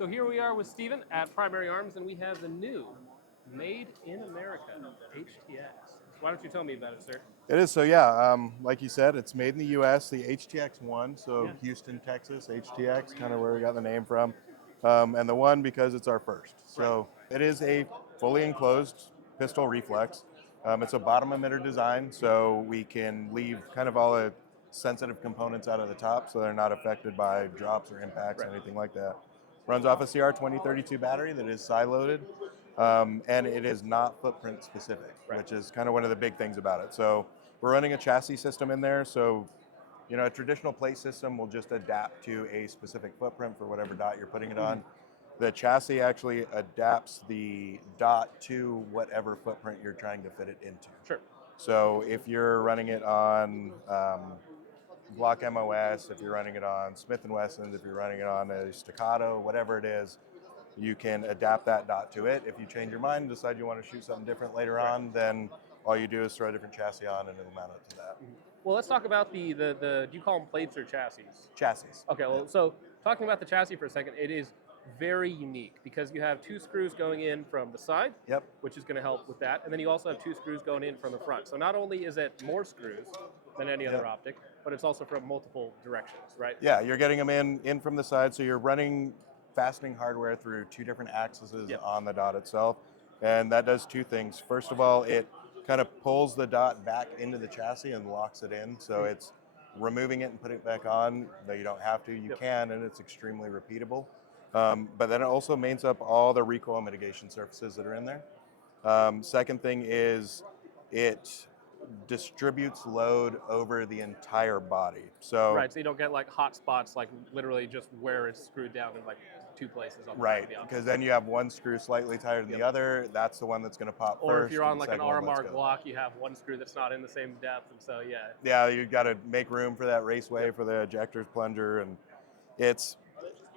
So here we are with Steven at Primary Arms, and we have the new Made in America HTX. Why don't you tell me about it, sir? It is, so yeah, like you said, it's made in the US, the HTX-1, so Yeah. Houston, Texas, HTX, kind of where we got the name from. And the one because it's our first. So it is a fully enclosed pistol reflex. It's a bottom emitter design, so we can leave kind of all the sensitive components out of the top so they're not affected by drops or impacts, anything like that. Runs off a CR2032 battery that is side-loaded, and it is not footprint specific, which is kind of one of the big things about it. So we're running a chassis system in there, so a traditional plate system will just adapt to a specific footprint for whatever dot you're putting it on. The chassis actually adapts the dot to whatever footprint you're trying to fit it into. Sure. So if you're running it on Glock MOS, if you're running it on Smith & Wessons, if you're running it on a Staccato, whatever it is, you can adapt that dot to it. If you change your mind and decide you want to shoot something different later on, then all you do is throw a different chassis on and it'll mount it to that. Well, let's talk about the do you call them plates or chassis? Chassis. Okay, well, so talking about the chassis for a second, it is very unique because you have two screws going in from the side, Yep. which is going to help with that, and then you also have two screws going in from the front. So not only is it more screws than any other optic, but it's also from multiple directions, right? Yeah, you're getting them in from the side, so you're running fastening hardware through two different axes on the dot itself, and that does two things. First of all, it kind of pulls the dot back into the chassis and locks it in, so it's removing it and putting it back on, though you don't have to, you can, and it's extremely repeatable. But then it also mains up all the recoil mitigation surfaces that are in there. Second thing is it distributes load over the entire body. So Right, so you don't get like hot spots, like literally just where it's screwed down in like two places on the right, because then you have one screw slightly tighter than the other. That's the one that's going to pop first. Or if you're on like an second one lets RMR go. Glock, you have one screw that's not in the same depth, and so Yeah, you've got to make room for that raceway for the ejectors plunger, and it's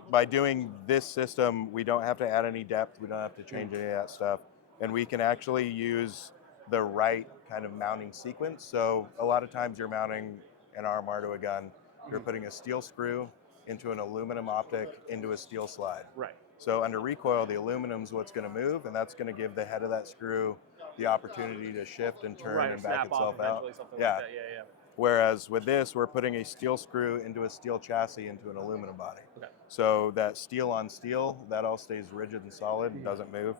by doing this system, we don't have to add any depth, we don't have to change any of that stuff, and we can actually use the right kind of mounting sequence. So a lot of times you're mounting an RMR to a gun, you're putting a steel screw into an aluminum optic into a steel slide. Right. So under recoil, the aluminum's what's going to move, and that's going to give the head of that screw the opportunity to shift and turn and back itself out. Something like that. Yeah. Whereas with this, we're putting a steel screw into a steel chassis into an aluminum body. Okay. So that steel on steel, that all stays rigid and solid, doesn't move.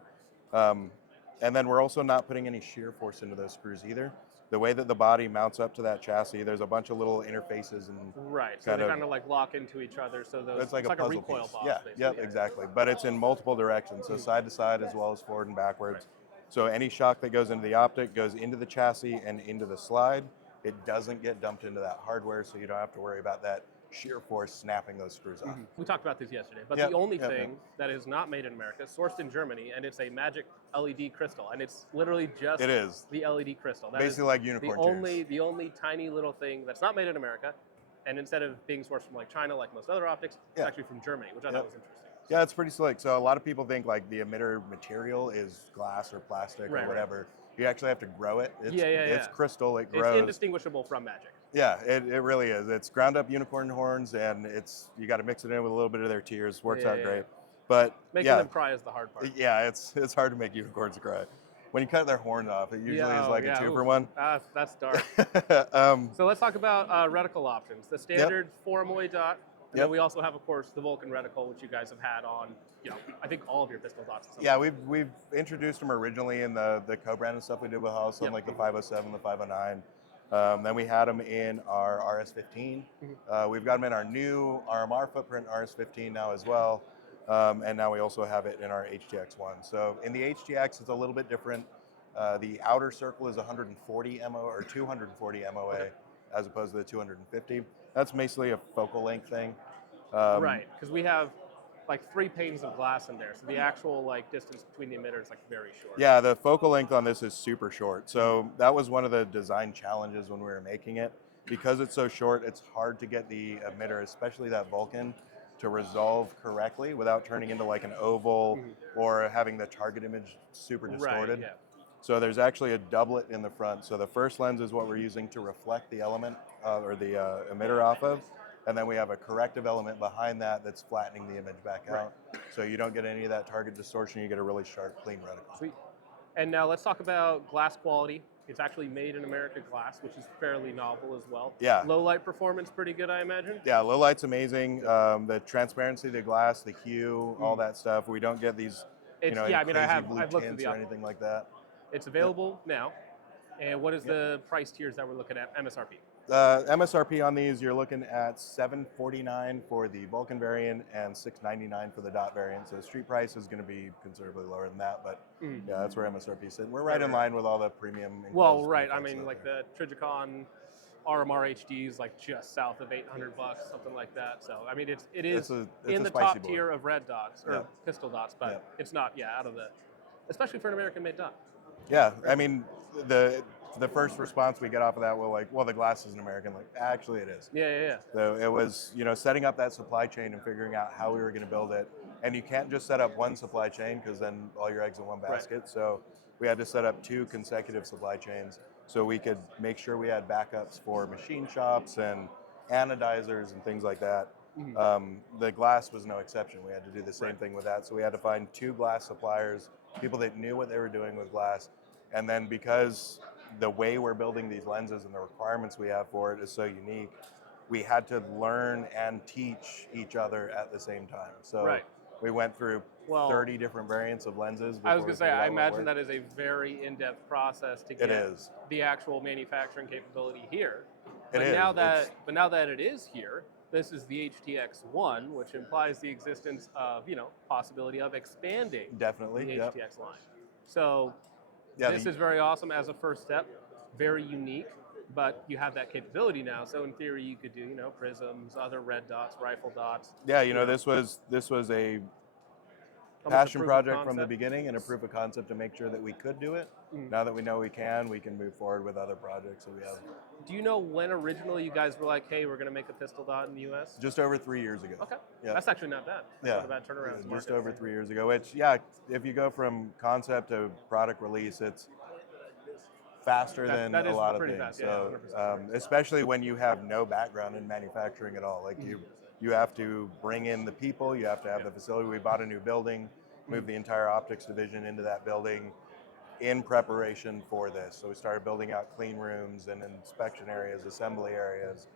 And then we're also not putting any shear force into those screws either. The way that the body mounts up to that chassis, there's a bunch of little interfaces and so they kind of like lock into each other. So those it's like a recoil piece. box. Yep, exactly. But it's in multiple directions, so side to side as well as forward and backwards. So any shock that goes into the optic goes into the chassis and into the slide. It doesn't get dumped into that hardware, so you don't have to worry about that shear force snapping those screws off. We talked about this yesterday, but the only thing that is not made in America, sourced in Germany, and it's a magic LED crystal, and it's literally just the LED crystal. That basically like unicorn tears. The only tiny little thing that's not made in America, and instead of being sourced from like China, like most other optics, it's actually from Germany, which I thought was interesting. Yeah, it's pretty slick. So a lot of people think like the emitter material is glass or plastic or whatever. You actually have to grow it. It's crystal, it grows. It's indistinguishable from magic. Yeah, it really is. It's ground up unicorn horns, and you got to mix it in with a little bit of their tears. Works out great. But making them cry is the hard part. Yeah, it's hard to make unicorns cry. When you cut their horn off, it usually is like a 2-for-1. That's dark. So let's talk about reticle options. The standard 4MOA dot. And then we also have, of course, the Vulcan reticle, which you guys have had on, I think all of your pistol dots. Yeah, we've introduced them originally in the co-branded stuff we did with House, like the 507, the 509. Then we had them in our RS15. We've got them in our new RMR footprint RS15 now as well. And now we also have it in our HTX-1. So in the HTX, it's a little bit different. The outer circle is 140 MOA or 240 MOA as opposed to the 250. That's basically a focal length thing. Right, because we have like 3 panes of glass in there, so the actual like distance between the emitters is like very short. Yeah, the focal length on this is super short. So that was one of the design challenges when we were making it. Because it's so short, it's hard to get the emitter, especially that Vulcan, to resolve correctly without turning into like an oval or having the target image super distorted. Right, So there's actually a doublet in the front. So the first lens is what we're using to reflect the element or the emitter off of. And then we have a corrective element behind that that's flattening the image back out. So you don't get any of that target distortion. You get a really sharp, clean reticle. Sweet. And now let's talk about glass quality. It's actually made in America glass, which is fairly novel as well. Yeah. Low light performance, pretty good, I imagine? Yeah, low light's amazing. The transparency of the glass, the hue, all that stuff. We don't get these, I've looked at or anything like that. It's available now. And what is the price tiers that we're looking at, MSRP? MSRP on these, you're looking at $749 for the Vulcan variant and $699 for the dot variant. So street price is going to be considerably lower than that, but yeah, that's where MSRP is sitting. We're right in line with all the premium. Well, right. I mean, like the Trijicon RMR HD is like just south of $800, something like that. So I mean, it's in the top tier of red dots or pistol dots, but it's not out of the, especially for an American-made dot. Yeah, I mean the first response we get off of that was like, well, the glass is an American. Like, actually, it is. Yeah. So it was, setting up that supply chain and figuring out how we were going to build it. And you can't just set up one supply chain because then all your eggs in one basket. Right. So we had to set up 2 consecutive supply chains so we could make sure we had backups for machine shops and anodizers and things like that. The glass was no exception. We had to do the same thing with that. So we had to find 2 glass suppliers, people that knew what they were doing with glass. And then because the way we're building these lenses and the requirements we have for it is so unique, we had to learn and teach each other at the same time. So we went through 30 different variants of lenses. I was going to say, I imagine that is a very in-depth process to get the actual manufacturing capability here. But now that it is here, this is the HTX-1, which implies the existence of, possibility of expanding the HTX line. So this is very awesome as a first step, very unique, but you have that capability now. So in theory, you could do, prisms, other red dots, rifle dots. Yeah, this was a passion project from the beginning and a proof of concept to make sure that we could do it. Now that we know we can move forward with other projects that we have. Do you know when originally you guys were like, hey, we're going to make a pistol dot in the U.S.? Just over 3 years ago. Okay. Yeah. That's actually not bad. That's not a bad turnaround. Just over 3 years ago, which, if you go from concept to product release, it's faster than a lot of things. Fast, so, especially when you have no background in manufacturing at all. Like you have to bring in the people, you have to have the facility. We bought a new building, moved the entire optics division into that building in preparation for this. So we started building out clean rooms and inspection areas, assembly areas,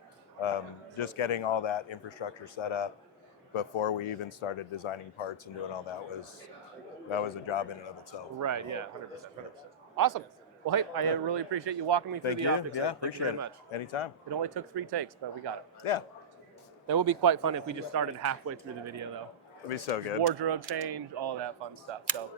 just getting all that infrastructure set up before we even started designing parts and doing all that was a job in and of itself. Right, yeah, 100%. Awesome. Well, hey, I really appreciate you walking me through the optics. Yeah, appreciate it. Much. Anytime. It only took 3 takes, but we got it. Yeah. That would be quite fun if we just started halfway through the video, though. It'd be so good. Wardrobe change, all that fun stuff. So.